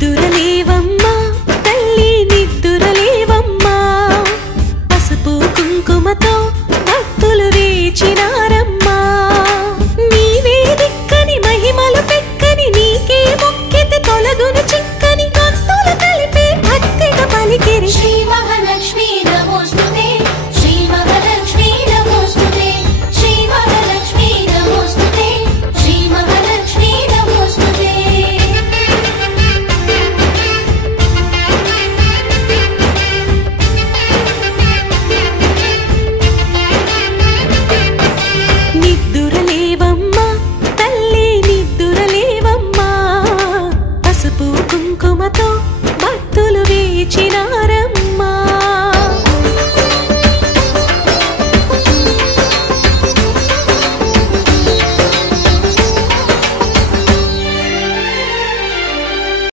నిద్దురలేవమ్మా తల్లి నిద్దురలేవమ్మా పసుపు కుంకుమతో భక్తులు వేచినారమ్మా నీవే దిక్కని మహిమలు పెక్కని నీకే మొక్కితే తొలగును చిక్కని భక్తులు కలిపి భక్తిగా పలికిరి శ్రీ మహాలక్ష్మీ నమోస్తుతే శ్రీ మహాలక్ష్మీ నమోస్తుతే శ్రీ మహాలక్ష్మీ నమోస్తుతే శ్రీ మహాలక్ష్మీ నమోస్తుతే నిద్దురలేవమ్మా తల్లి నిద్దురలేవమ్మా పసుపు కుంకుమతో భక్తులు వేచినారమ్మా